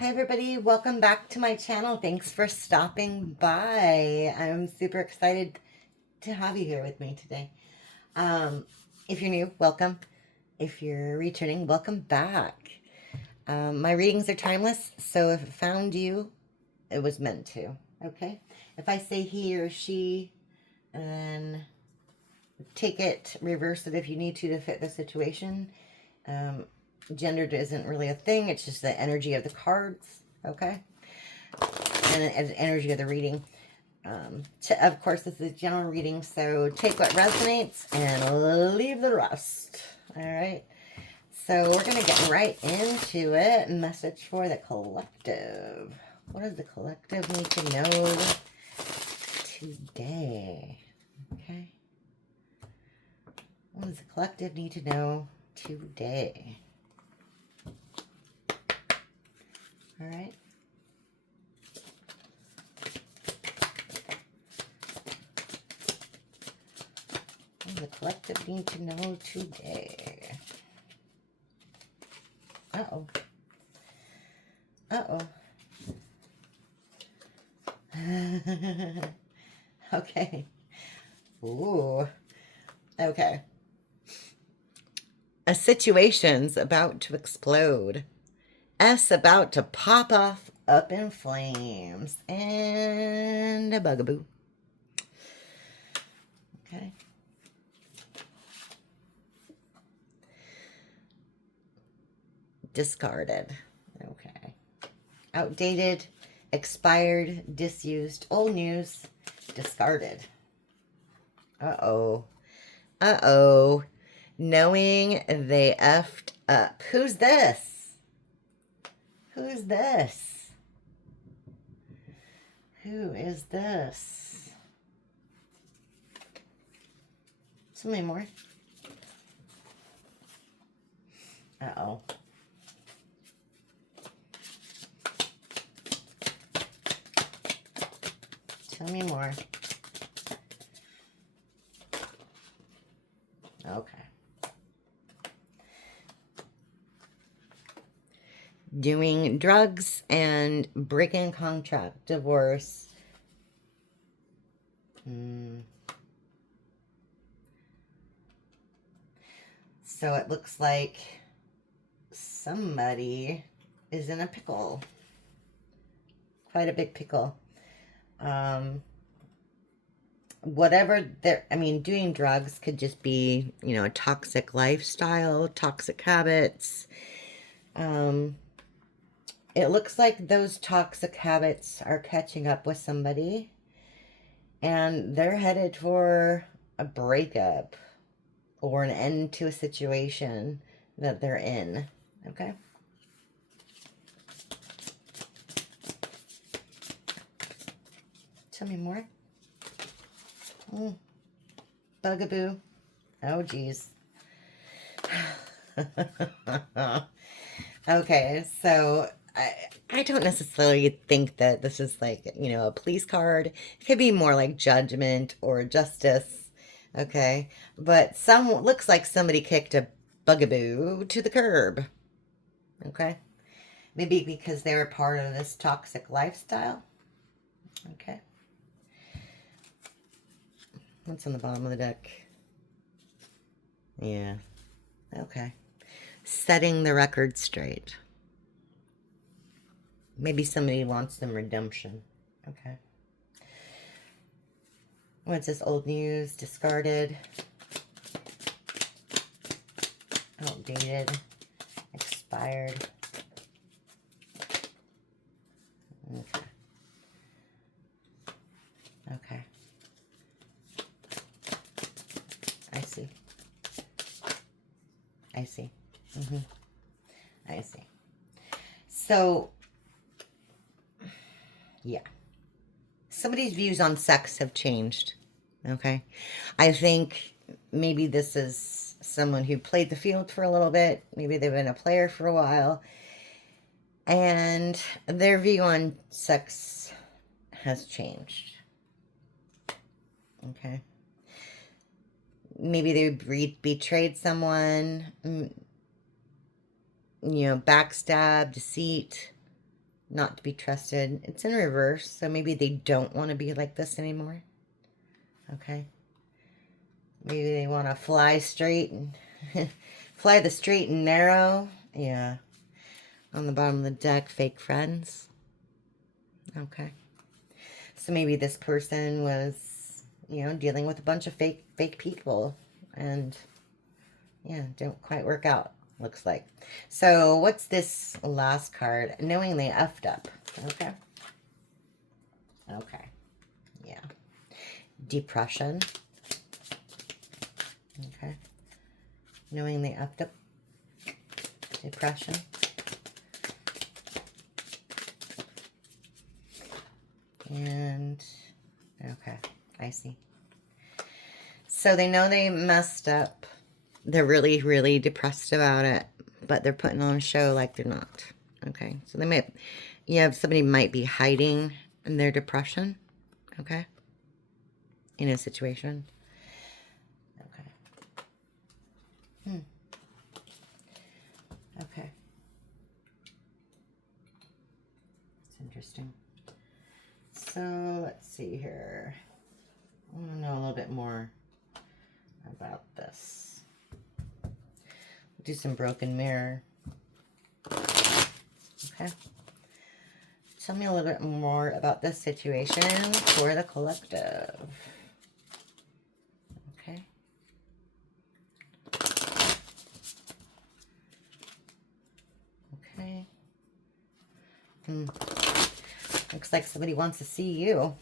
Hi everybody, welcome back to my channel. Thanks for stopping by. I'm super excited to have you here with me today. If you're new, welcome. If you're returning, welcome back. My readings are timeless, so if it found you, it was meant to, okay? If I say he or she, then take it, reverse it if you need to fit the situation. Gendered isn't really a thing, it's just the energy of the cards, okay? And the energy of the reading. Of course, this is a general reading, so take what resonates and leave the rest. All right. So we're going to get right into it. Message for the collective. What does the collective need to know today? Okay. What does the collective need to know today? All right. What does the collective need to know today? Uh-oh. Uh-oh. Okay. Ooh. Okay. A situation's about to explode. S about to pop off up in flames. And a bugaboo. Okay. Discarded. Okay. Outdated, expired, disused, old news, discarded. Uh-oh. Uh-oh. Knowing they effed up. Who's this? Who's this? Who is this? Tell me more. Uh-oh. Tell me more. Okay. Doing drugs and breaking contract, divorce. So it looks like somebody is in a pickle. Quite a big pickle. Whatever they're, doing drugs could just be, a toxic lifestyle, toxic habits. It looks like those toxic habits are catching up with somebody and they're headed for a breakup or an end to a situation that they're in. Okay. Tell me more. Bugaboo. Oh, geez. Okay, so I don't necessarily think that this is like, a police card. It could be more like judgment or justice. Okay, but looks like somebody kicked a bugaboo to the curb. Okay, maybe because they were part of this toxic lifestyle. Okay, what's on the bottom of the deck? Yeah, okay. Setting the record straight. Maybe somebody wants some redemption. Okay. What's this? Old news, discarded, outdated, expired. Okay. Okay. I see. I see. I see. So, yeah. Somebody's views on sex have changed. Okay. I think maybe this is someone who played the field for a little bit. Maybe they've been a player for a while. And their view on sex has changed. Okay. Maybe they betrayed someone, backstab, deceit, not to be trusted. It's in reverse, so maybe they don't want to be like this anymore. Okay. Maybe they want to fly straight and fly the straight and narrow. Yeah. On the bottom of the deck, fake friends. Okay. So maybe this person was, you know, dealing with a bunch of fake people, and yeah, don't quite work out, looks like. So what's this last card? Knowing they effed up. Okay. Okay. Yeah. Depression. Okay. Knowing they effed up. Depression. And, okay, I see. So they know they messed up. They're really, really depressed about it, but they're putting on a show like they're not. Okay, so they might, yeah, somebody might be hiding in their depression, okay, in a situation. Okay. Okay. It's interesting. So let's see here. I want to know a little bit more about this. Do some broken mirror. Okay. Tell me a little bit more about this situation for the collective. Okay. Okay. Looks like somebody wants to see you.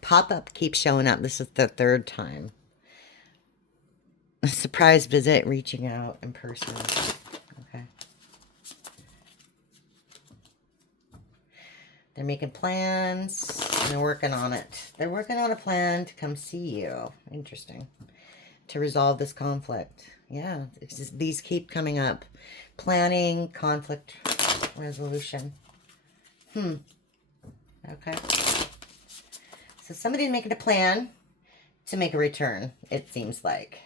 Pop-up keeps showing up. This is the third time. A surprise visit, reaching out in person. Okay. They're making plans, and they're working on it. They're working on a plan to come see you. Interesting. To resolve this conflict. Yeah, it's just, these keep coming up. Planning, conflict resolution. Okay. So somebody's making a plan to make a return, it seems like.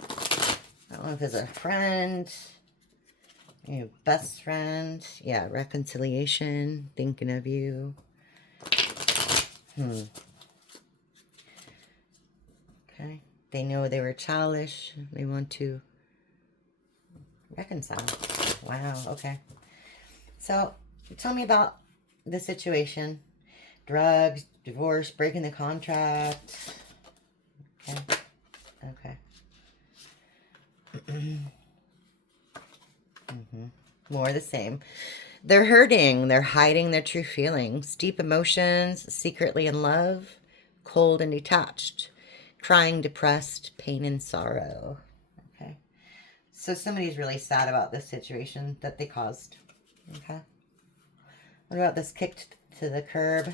I don't know if it's a friend, your best friend. Yeah, reconciliation, thinking of you. Okay. They know they were childish. They want to reconcile. Wow, okay. So, tell me about the situation. Drugs, divorce, breaking the contract. Okay. Okay. More of the same. They're hurting. They're hiding their true feelings. Deep emotions, secretly in love, cold and detached. Crying, depressed, pain and sorrow. Okay. So somebody's really sad about this situation that they caused. Okay. What about this kicked to the curb?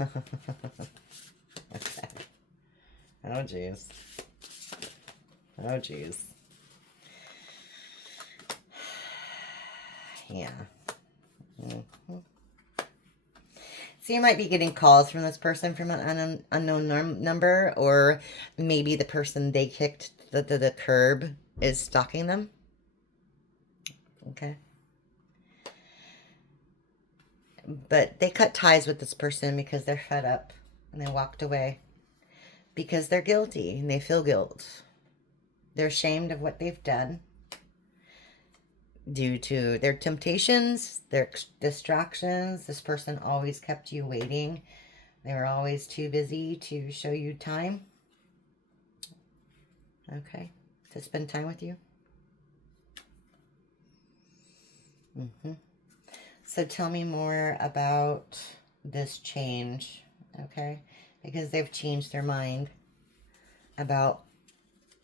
Okay. Oh, jeez. Oh, jeez. Yeah. So you might be getting calls from this person from an unknown number, or maybe the person they kicked the curb is stalking them. Okay. But they cut ties with this person because they're fed up, and they walked away because they're guilty and they feel guilt. They're ashamed of what they've done due to their temptations, their distractions. This person always kept you waiting. They were always too busy to show you time. Okay, to spend time with you. So tell me more about this change, okay? Because they've changed their mind about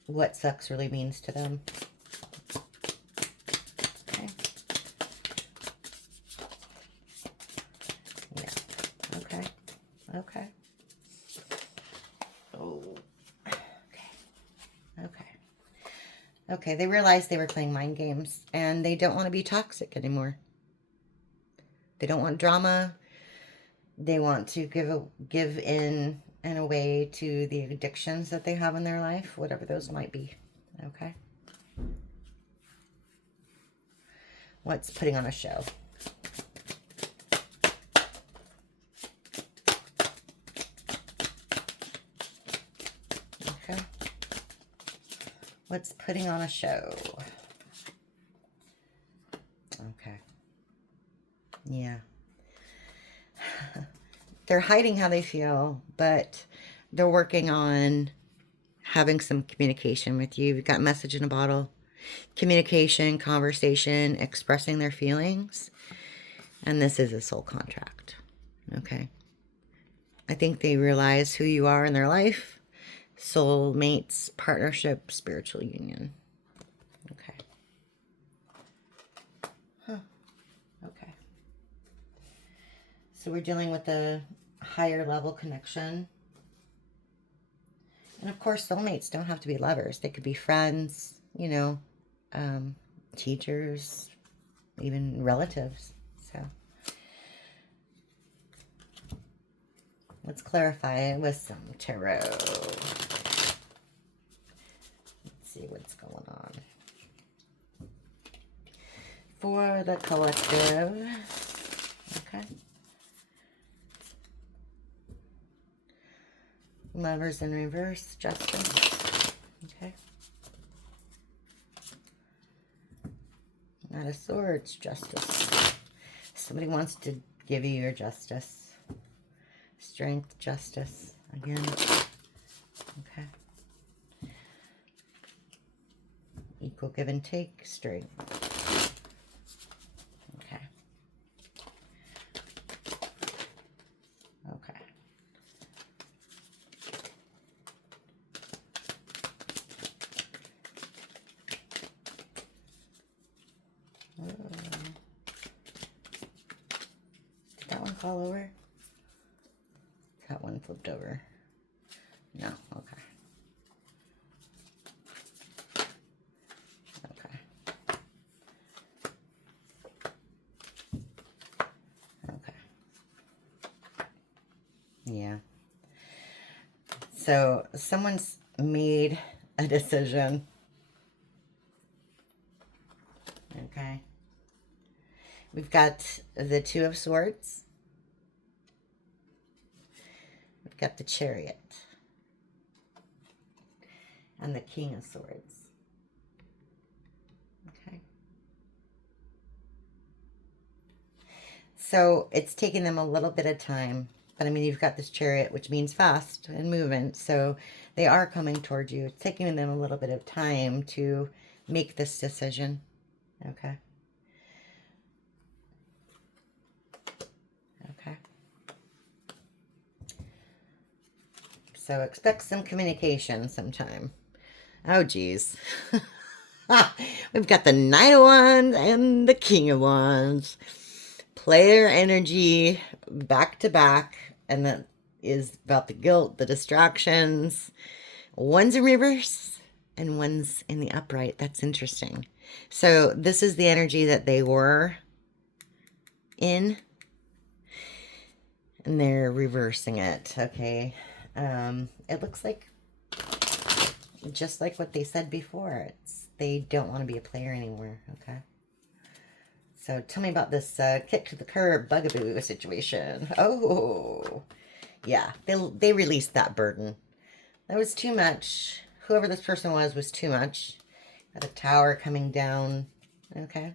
what sex really means to them. Okay. Yeah. Okay. Okay. Oh. Okay. Okay. Okay, they realized they were playing mind games, and they don't want to be toxic anymore. They don't want drama. They want to give in a way to the addictions that they have in their life, whatever those might be. Okay. What's putting on a show? Okay. What's putting on a show? Okay. Yeah. They're hiding how they feel, but they're working on having some communication with you. You've got message in a bottle. Communication, conversation, expressing their feelings. And this is a soul contract. Okay. I think they realize who you are in their life. Soulmates, partnership, spiritual union. Okay. Huh. Okay. So we're dealing with a higher level connection. And of course, soulmates don't have to be lovers. They could be friends, you know, teachers, even relatives. So let's clarify it with some tarot. Let's see what's going on. For the collective. Okay. Lovers in reverse, justice. Okay. Knight of Swords, justice. Somebody wants to give you your justice. Strength, justice. Again. Okay. Equal give and take, strength. Okay. Okay. Did that one fall over? That one flipped over. No, okay. Okay. Okay. Yeah. So someone's made a decision. Okay. We've got the Two of Swords. We've got the Chariot. And the King of Swords. Okay. So it's taking them a little bit of time. But I mean, you've got this Chariot, which means fast and movement. So they are coming towards you. It's taking them a little bit of time to make this decision. Okay. Okay. So expect some communication sometime. Oh, geez. We've got the Knight of Wands and the King of Wands. Player energy back to back. And that is about the guilt, the distractions. One's in reverse and one's in the upright. That's interesting. So this is the energy that they were in. And they're reversing it. Okay. It looks like just like what they said before. They don't want to be a player anymore. Okay. So tell me about this kick to the curb bugaboo situation. Oh, yeah. They released that burden. That was too much. Whoever this person was too much. Got a tower coming down. Okay.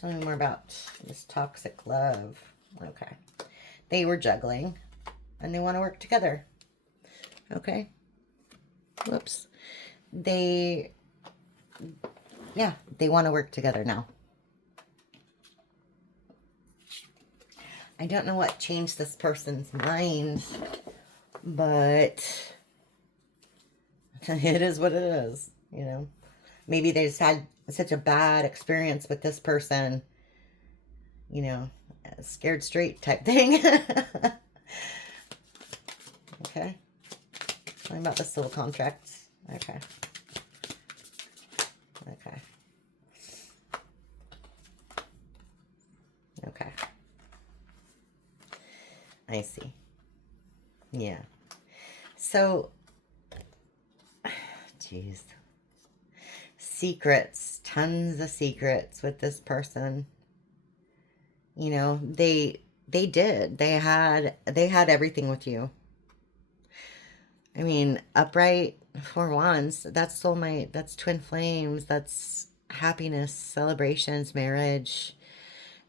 Tell me more about this toxic love. Okay. They were juggling. And they want to work together. Okay. Whoops. They want to work together now. I don't know what changed this person's mind, but it is what it is, you know. Maybe they just had such a bad experience with this person, you know, scared straight type thing. Okay. Tell me about the soul contracts. Okay. Okay. Okay. I see. Yeah. So, geez. Secrets, tons of secrets with this person. You know, they did. They had everything with you. I mean, upright for wands, that's soulmate, that's twin flames, that's happiness, celebrations, marriage.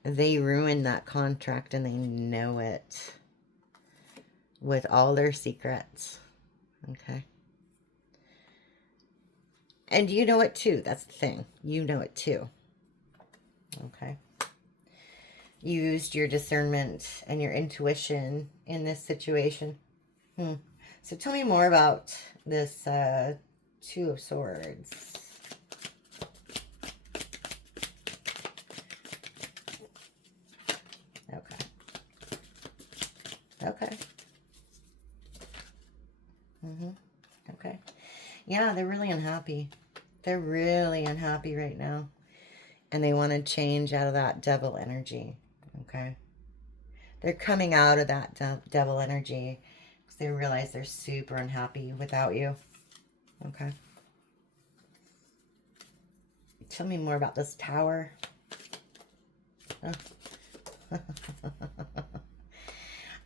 They ruined that contract and they know it with all their secrets. Okay. And you know it too. That's the thing. You know it too. Okay. You used your discernment and your intuition in this situation. So tell me more about this Two of Swords. Okay. Okay. Okay. Yeah, they're really unhappy. They're really unhappy right now. And they want to change out of that devil energy. Okay. They're coming out of that devil energy because they realize they're super unhappy without you. Okay. Tell me more about this Tower. Oh.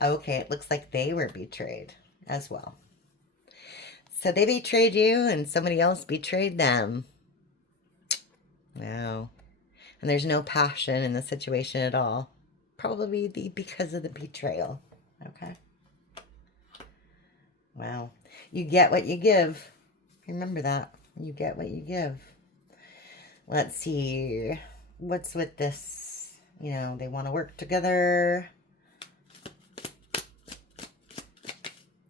Okay, it looks like they were betrayed as well. So they betrayed you and somebody else betrayed them. Wow. And there's no passion in the situation at all. Probably because of the betrayal. Okay. Wow. You get what you give. Remember that. You get what you give. Let's see. What's with this? You know, they want to work together.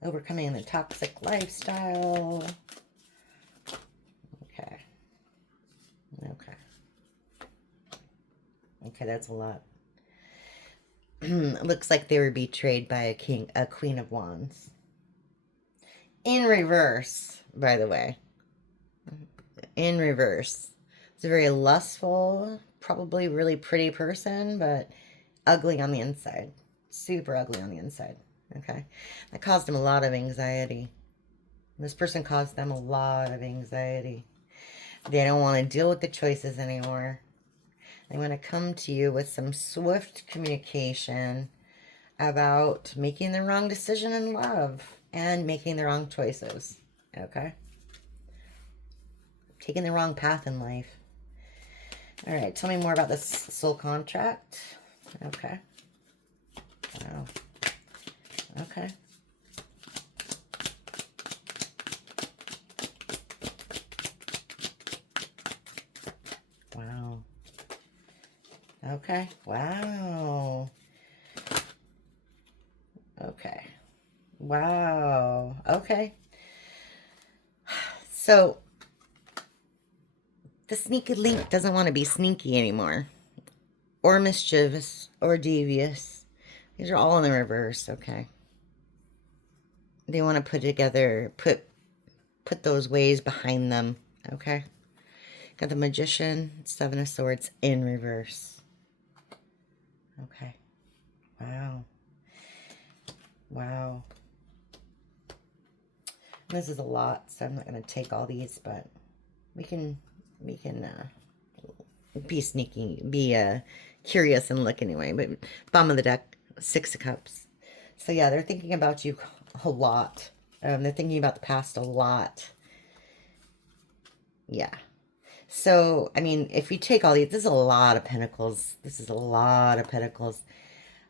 Overcoming the toxic lifestyle. Okay. Okay. Okay, that's a lot. It looks like they were betrayed by a Queen of Wands. In reverse, by the way. In reverse. It's a very lustful, probably really pretty person, but ugly on the inside. Super ugly on the inside. Okay. That caused him a lot of anxiety. This person caused them a lot of anxiety. They don't want to deal with the choices anymore. They want to come to you with some swift communication about making the wrong decision in love and making the wrong choices. Okay? Taking the wrong path in life. All right, tell me more about this soul contract. Okay. Wow. Okay. Wow. Okay. Wow. Okay. Wow. Okay. So, the sneaky link doesn't want to be sneaky anymore. Or mischievous. Or devious. These are all in the reverse, okay? They want to put those ways behind them, okay? Got the Magician, Seven of Swords in reverse. Okay. Wow. Wow. This is a lot, so I'm not going to take all these, but we can be sneaky, be curious and look anyway. But bottom of the deck, Six of Cups. So yeah, they're thinking about you a lot. They're thinking about the past a lot. Yeah. So, I mean, if you take all these, this is a lot of pentacles. This is a lot of pentacles.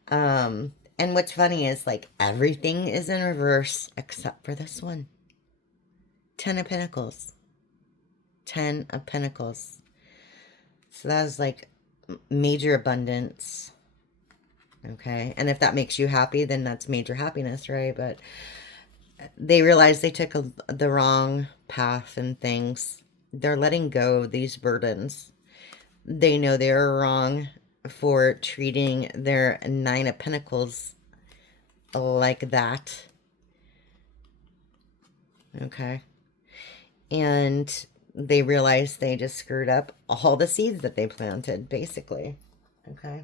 And what's funny is, like, everything is in reverse except for this one. 10 of Pentacles. 10 of Pentacles. So that is, like, major abundance. Okay? And if that makes you happy, then that's major happiness, right? But they realize they took the wrong path and things. They're letting go of these burdens. They know they're wrong for treating their Nine of Pentacles like that. Okay. And they realize they just screwed up all the seeds that they planted, basically. Okay.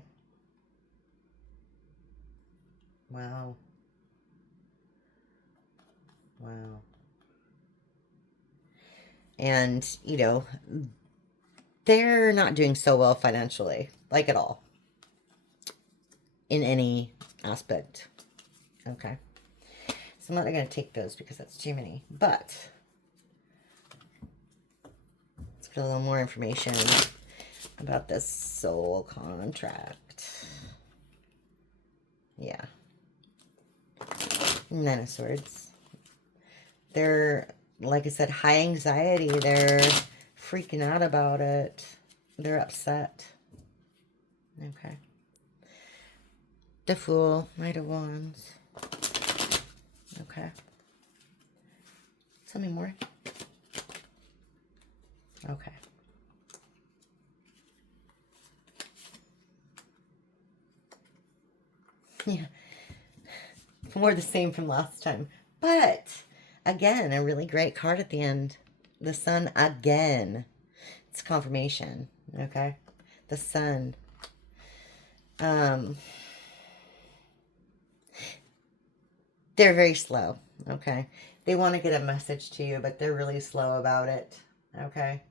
Wow. Wow. And, you know, they're not doing so well financially, like at all, in any aspect. Okay. So I'm not going to take those because that's too many. But let's get a little more information about this soul contract. Yeah. Nine of Swords. They're, like I said, high anxiety. They're freaking out about it. They're upset. Okay. The Fool, Knight of Wands. Okay. Tell me more. Okay. Yeah. More the same from last time. But, again, a really great card at the end. The Sun again. It's confirmation. Okay? The Sun. They're very slow. Okay? They want to get a message to you, but they're really slow about it. Okay?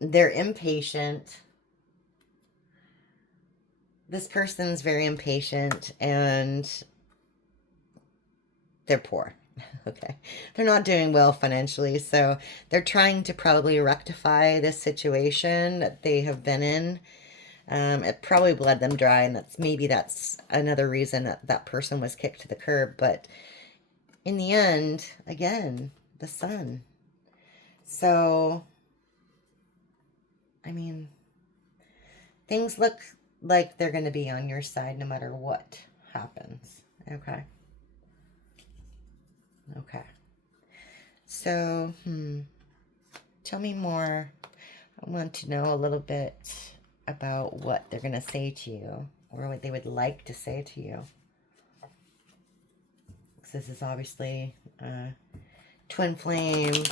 They're impatient. This person's very impatient and they're poor. Okay. They're not doing well financially, so they're trying to probably rectify this situation that they have been in. It probably bled them dry, and that's another reason that person was kicked to the curb. But in the end, again, the Sun. So, I mean, things look like they're going to be on your side no matter what happens. Okay. Okay. So, tell me more. I want to know a little bit about what they're going to say to you, or what they would like to say to you. This is obviously a twin flame,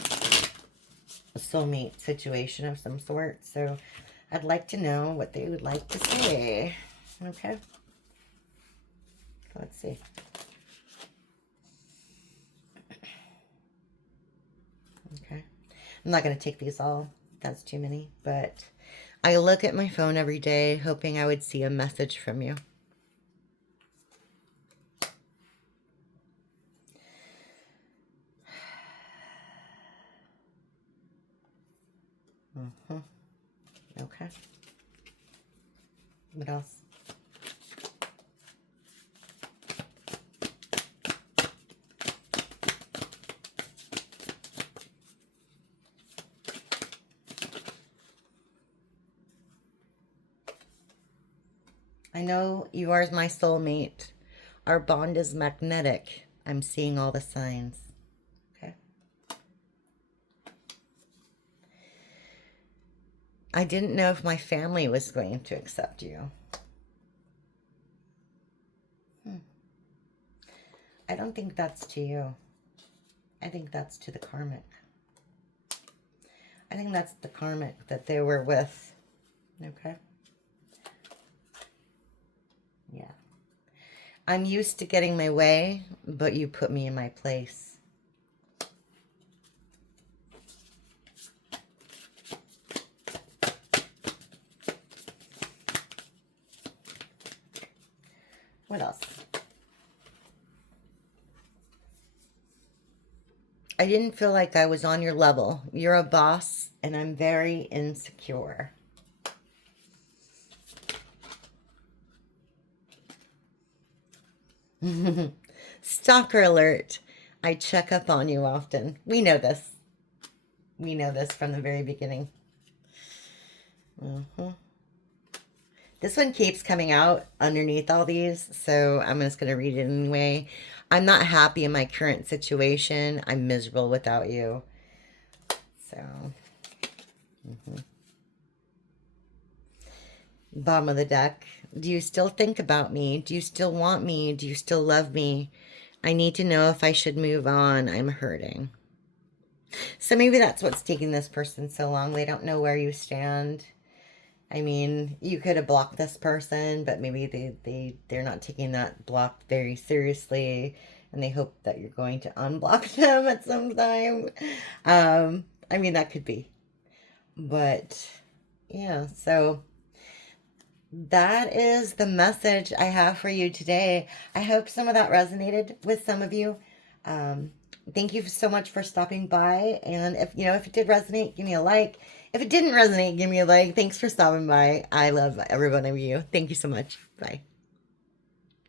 a soulmate situation of some sort. So I'd like to know what they would like to say. Okay. Let's see. Okay. I'm not going to take these all. That's too many. But I look at my phone every day hoping I would see a message from you. Okay. What else? I know you are my soulmate. Our bond is magnetic. I'm seeing all the signs. Okay. I didn't know if my family was going to accept you. I don't think that's to you. I think that's to the karmic. I think that's the karmic that they were with. Okay. Yeah. I'm used to getting my way, but you put me in my place. What else? I didn't feel like I was on your level. You're a boss, and I'm very insecure. Stalker alert. I check up on you often. We know this. We know this from the very beginning. This one keeps coming out underneath all these, so I'm just going to read it anyway. I'm not happy in my current situation. I'm miserable without you. So, bottom of the deck. Do you still think about me? Do you still want me? Do you still love me? I need to know if I should move on. I'm hurting. So maybe that's what's taking this person so long. They don't know where you stand. I mean, you could have blocked this person, but maybe they're not taking that block very seriously, and they hope that you're going to unblock them at some time. I mean, that could be. But yeah, so that is the message I have for you today. I hope some of that resonated with some of you. Thank you so much for stopping by. And if it did resonate, give me a like. If it didn't resonate, give me a like. Thanks for stopping by. I love every one of you. Thank you so much. Bye.